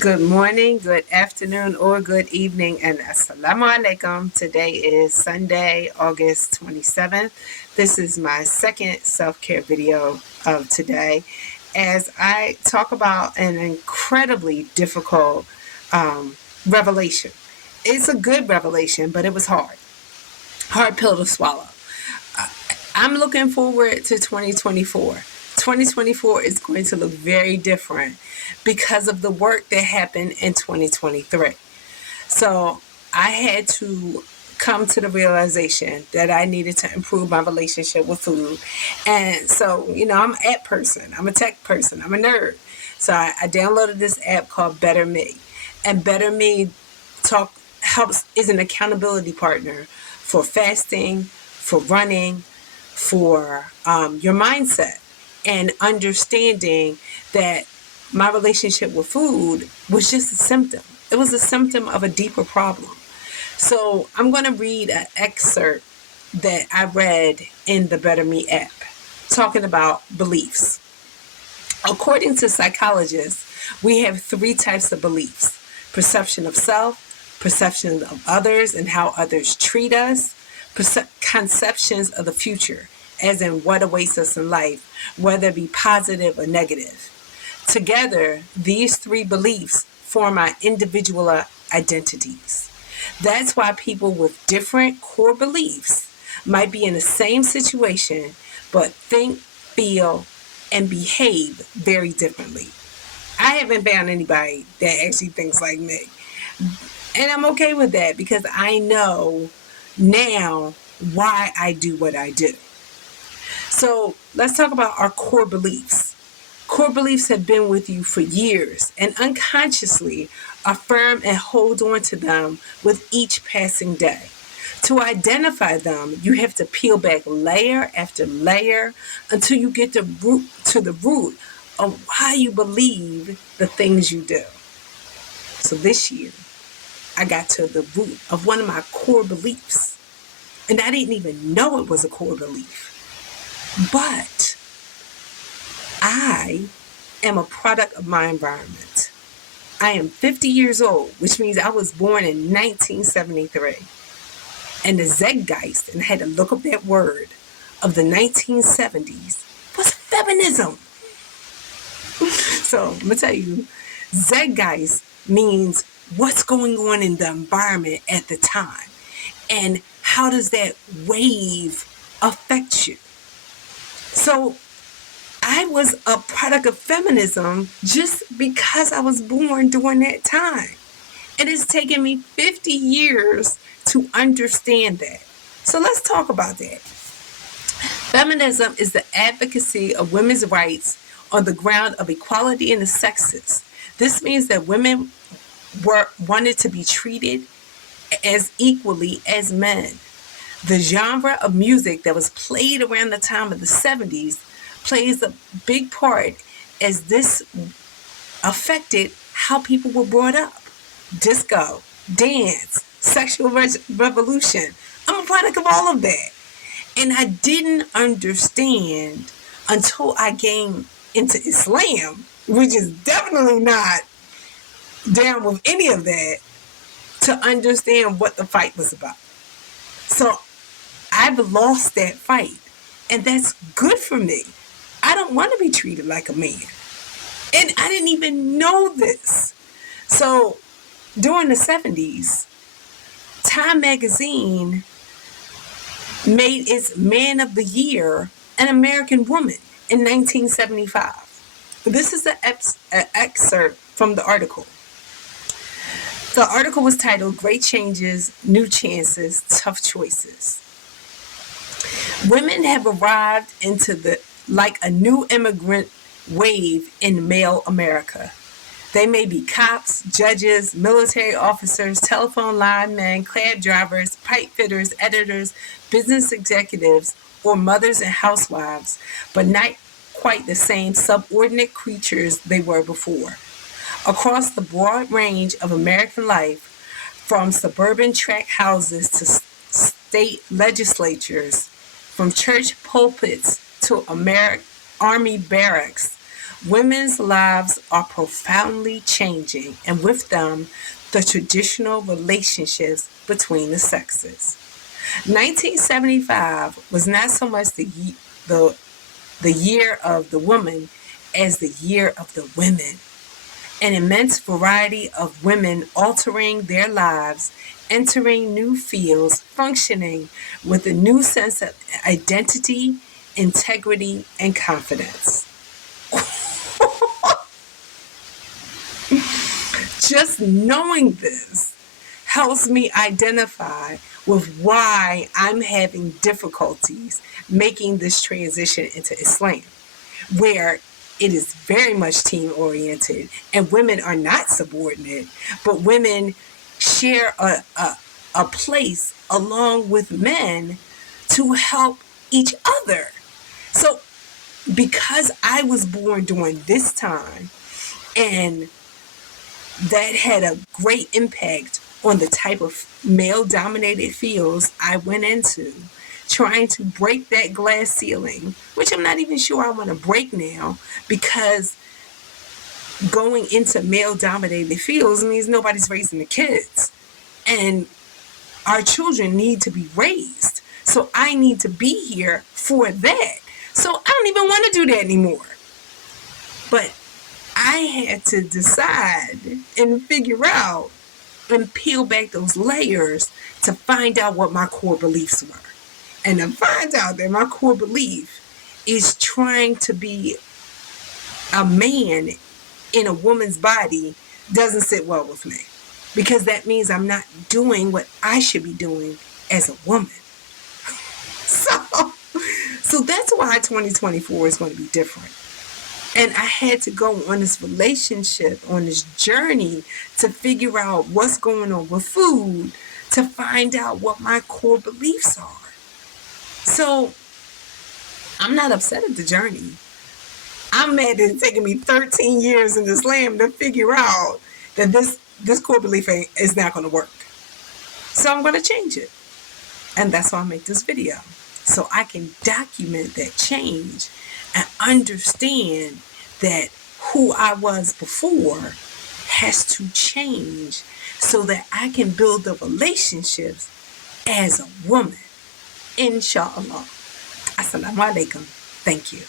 Good morning, good afternoon, or good evening, and assalamu alaikum. Today is Sunday, August 27th. This is my second self care video of today as I talk about an incredibly difficult revelation. It's a good revelation, but it was hard pill to swallow. I'm looking forward to 2024. 2024 is going to look very different because of the work that happened in 2023. So I had to come to the realization that I needed to improve my relationship with food. And so, I'm an app person, I'm a tech person, I'm a nerd. So I downloaded this app called betterme. And betterme is an accountability partner for fasting, for running, for your mindset, and understanding that my relationship with food was just a symptom. It was a symptom of a deeper problem. So I'm going to read an excerpt that I read in the Better Me app talking about beliefs. According to psychologists, we have three types of beliefs: perception of self, perception of others and how others treat us, conceptions of the future, as in what awaits us in life, whether it be positive or negative. Together, these three beliefs form our individual identities. That's why people with different core beliefs might be in the same situation, but think, feel, and behave very differently. I haven't found anybody that actually thinks like me. And I'm okay with that because I know now why I do what I do. So let's talk about our core beliefs. Core beliefs have been with you for years and unconsciously affirm and hold on to them with each passing day. To identify them, you have to peel back layer after layer until you get to the root of why you believe the things you do. So this year, I got to the root of one of my core beliefs. And I didn't even know it was a core belief. But I am a product of my environment. I am 50 years old, which means I was born in 1973. And the zeitgeist, and I had to look up that word, of the 1970s was feminism. So I'm going to tell you, zeitgeist means what's going on in the environment at the time. And how does that wave affect you? So I was a product of feminism just because I was born during that time. And it's taken me 50 years to understand that. So let's talk about that. Feminism is the advocacy of women's rights on the ground of equality in the sexes. This means that women wanted to be treated as equally as men. The genre of music that was played around the time of the 70s plays a big part as this affected how people were brought up. Disco, dance, sexual revolution. I'm a product of all of that. And I didn't understand until I came into Islam, which is definitely not down with any of that, to understand what the fight was about. So I've lost that fight, and that's good for me. I don't want to be treated like a man. And I didn't even know this. So during the 70s, Time magazine made its Man of the Year an American woman in 1975. This is an excerpt from the article. The article was titled Great Changes, New Chances, Tough Choices. Women have arrived into like a new immigrant wave in male America. They may be cops, judges, military officers, telephone linemen, cab drivers, pipe fitters, editors, business executives, or mothers and housewives, but not quite the same subordinate creatures they were before. Across the broad range of American life, from suburban tract houses to state legislatures, from church pulpits to Army barracks, Women's lives are profoundly changing, and with them, the traditional relationships between the sexes. 1975 was not so much the, the year of the woman as the year of the women. An immense variety of women altering their lives, entering new fields, functioning with a new sense of identity, integrity, and confidence. Just knowing this helps me identify with why I'm having difficulties making this transition into Islam, where it is very much team oriented and women are not subordinate, but women share a place along with men to help each other. So, because I was born during this time, and that had a great impact on the type of male dominated fields I went into, trying to break that glass ceiling, which I'm not even sure I want to break now, because going into male dominated fields means nobody's raising the kids. And our children need to be raised. So I need to be here for that. So I don't even want to do that anymore. But I had to decide and figure out and peel back those layers to find out what my core beliefs were. And to find out that my core belief is trying to be a man in a woman's body doesn't sit well with me, because that means I'm not doing what I should be doing as a woman. So that's why 2024 is going to be different. And I had to go on this relationship, on this journey to figure out what's going on with food, to find out what my core beliefs are. So I'm not upset at the journey. I'm mad that it's taken me 13 years in Islam to figure out that this core belief is not going to work. So I'm going to change it. And that's why I make this video. So I can document that change and understand that who I was before has to change so that I can build the relationships as a woman. Inshallah. Assalamu alaikum. Thank you.